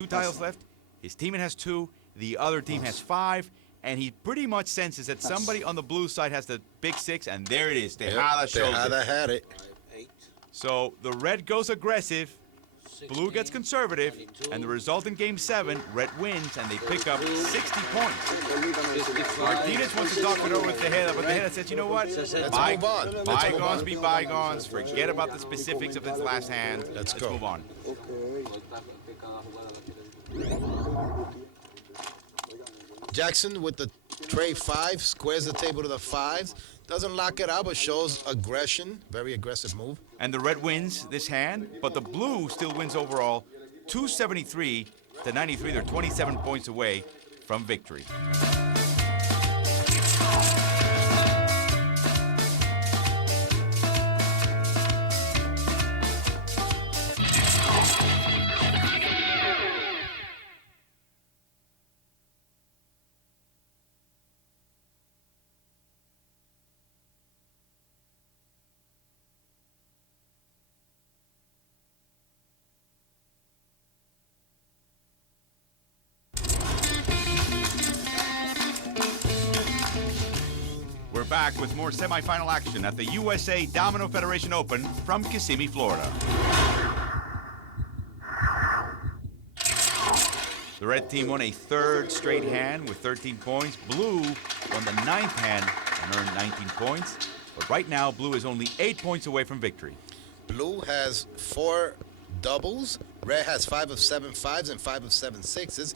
2 tiles left. His teammate has 2. The other team has 5. And he pretty much senses that somebody on the blue side has the big 6, and there it is. Tejada shows Tejada it. had it. So the red goes aggressive, blue gets conservative, and the result in Game 7, red wins, and they pick up 60 points. Martinez wants to talk it over with Tejada, but Tejada says, you know what? Let's move on. Bygones be bygones. Forget about the specifics of his last hand. Let's go. Move on. Jackson with the tray 5 squares the table to the 5s. Doesn't lock it out, but shows aggression. Very aggressive move. And the red wins this hand, but the blue still wins overall, 273 to 93. They're 27 points away from victory. We're back with more semifinal action at the USA Domino Federation Open from Kissimmee, Florida. The red team won a 3rd straight hand with 13 points. Blue won the 9th hand and earned 19 points. But right now, blue is only 8 points away from victory. Blue has 4 doubles. Red has 5 of 7 5s and 5 of 7 6s.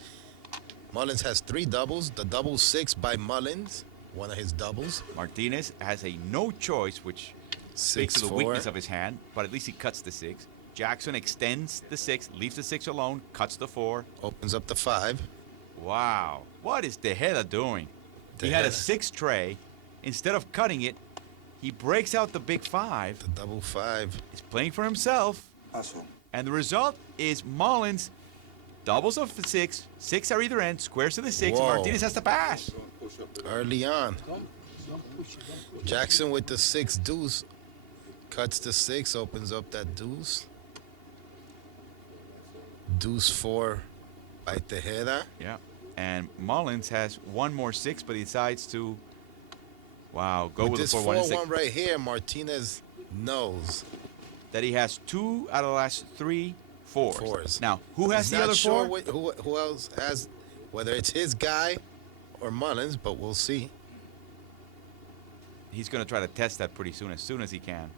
Mullins has 3 doubles. The double 6 by Mullins, one of his doubles. Martinez has a no choice, which speaks to the weakness of his hand, but at least he cuts the 6. Jackson extends the 6, leaves the 6 alone, cuts the 4. Opens up the 5. Wow. What is Tejada doing? He had a 6 tray. Instead of cutting it, he breaks out the big 5. The double 5. He's playing for himself. And the result is Mullins doubles of the 6. 6 are either end, squares to the 6. Whoa. Martinez has to pass. Early on. Jackson with the 6 deuce. Cuts the 6, opens up that deuce. Deuce 4 by Tejeda. Yeah. And Mullins has one more 6, but he decides to, go with this the 4-1 4-1. right here, Martinez knows That he has 2 out of the last 3 fours. Fours. Now, who has He's the not other sure 4? who else has, whether it's his guy or Mullins, but we'll see. He's going to try to test that pretty soon as he can.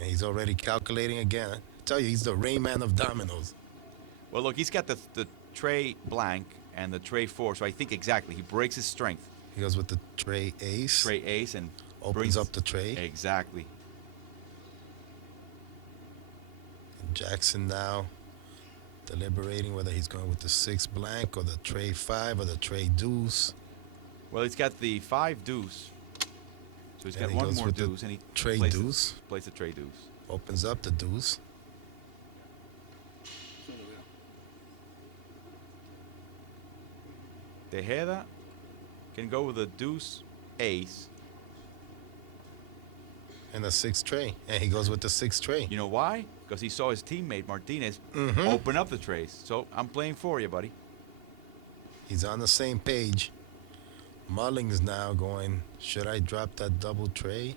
And he's already calculating again. I tell you, he's the Rain Man of dominoes. Well, look, he's got the tray blank and the tray 4, so I think exactly. He breaks his strength. He goes with the tray ace. Tray ace and opens brings up the tray. Exactly. And Jackson now deliberating whether he's going with the 6 blank or the tray 5 or the tray deuce. Well, he's got the 5 deuce. So he's got one more deuce, and he tray plays deuce. Plays the tray deuce. Opens up the deuce. Tejeda can go with a deuce ace. And the 6 tray. And he goes with the 6 tray. You know why? Because he saw his teammate Martinez open up the trays. So I'm playing for you, buddy. He's on the same page. Mullins now going, should I drop that double tray?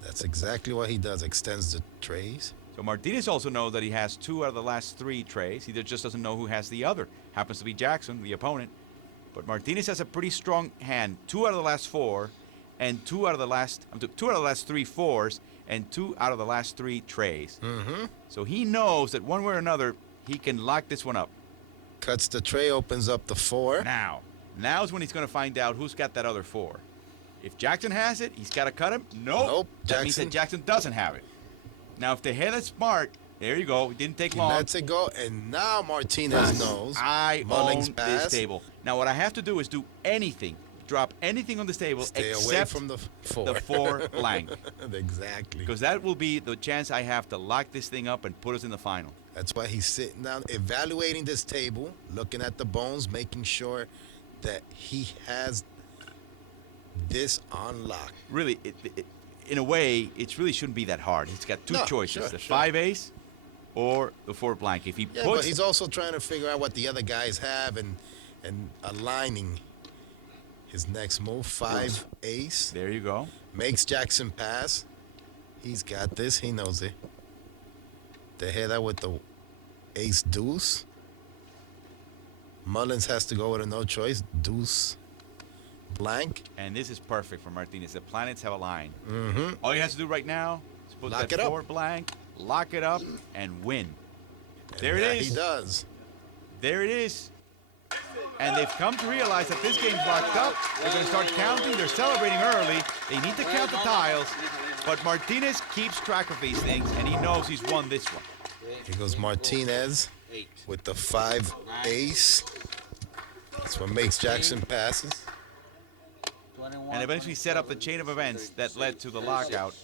That's exactly what he does, extends the trays. So Martinez also knows that he has 2 out of the last 3 trays. He just doesn't know who has the other. Happens to be Jackson, the opponent. But Martinez has a pretty strong hand. 2 out of the last 4, and 2 out of the last 3 fours, and 2 out of the last 3 trays. So he knows that one way or another, he can lock this one up. Cuts the tray, opens up the 4. Now's when he's going to find out who's got that other 4. If Jackson has it, he's got to cut him. Nope. That means that Jackson doesn't have it. Now, if the head is smart, there you go. It didn't take long. He lets it go, and now Martinez knows. I Mullins own pass. this table. Now, what I have to do is do anything. Drop anything on this table Stay except away from the 4. The 4 blank. Exactly. Because that will be the chance I have to lock this thing up and put us in the final. That's why he's sitting down, evaluating this table, looking at the bones, making sure that he has this on lock. Really, in a way, it really shouldn't be that hard. He's got two No, choices, sure, the sure. 5-ace or the 4 blank. If he Yeah, puts... but he's also trying to figure out what the other guys have and aligning his next move. 5 ace. There you go. Makes Jackson pass. He's got this. He knows it. Tejeda with the ace deuce. Mullins has to go with a no choice. Deuce blank. And this is perfect for Martinez. The planets have aligned. Mm-hmm. All he has to do right now is put Lock that it up. 4 blank, lock it up, and win. And There it that is. He does. There it is. And they've come to realize that this game's locked up. They're going to start counting. They're celebrating early. They need to count the tiles. But Martinez keeps track of these things, and he knows he's won this one. Here goes Martinez with the 5 ace. That's what makes Jackson passes. And eventually set up the chain of events that led to the lockout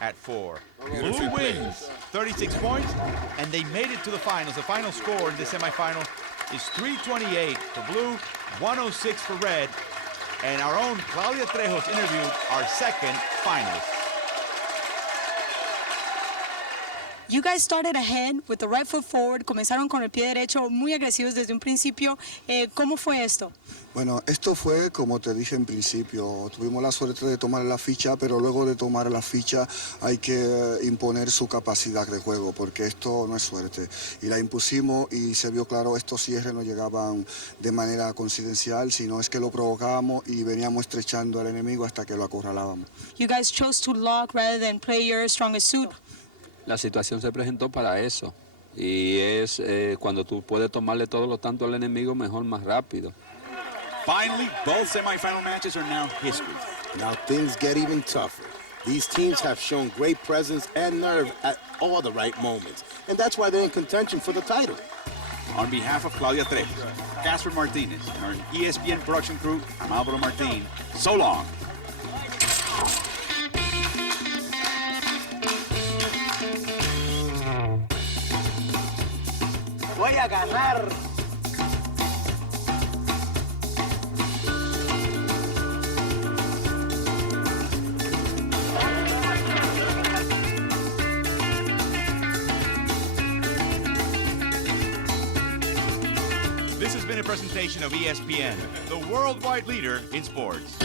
at 4. Beautifully Blue played. wins 36 points, and they made it to the finals. The final score in the semifinal is 328 for blue, 106 for red. And our own Claudia Trejos interviewed our second finalist. You guys started ahead with the right foot forward, comenzaron con el pie derecho, muy agresivos desde un principio. ¿Cómo fue esto? Bueno, esto fue como te dije en principio, tuvimos la suerte de tomar la ficha, pero luego de tomar la ficha hay que imponer su capacidad de juego, porque esto no es suerte. Y la impusimos y se vio claro, estos cierres no llegaban de manera coincidencial, sino es que lo provocábamos y veníamos estrechando al enemigo hasta que lo acorralábamos. You guys chose to lock rather than play your strongest suit. La situación se presentó para eso. Y es cuando tú puedes tomarle todos los tantos al enemigo, mejor, más rápido. Finally, both semifinal matches are now history. Now things get even tougher. These teams have shown great presence and nerve at all the right moments. And that's why they're in contention for the title. On behalf of Claudia Trejos, Casper Martinez, and our ESPN production crew, I'm Alvaro Martin. So long. Voy a ganar. This has been a presentation of ESPN, the worldwide leader in sports.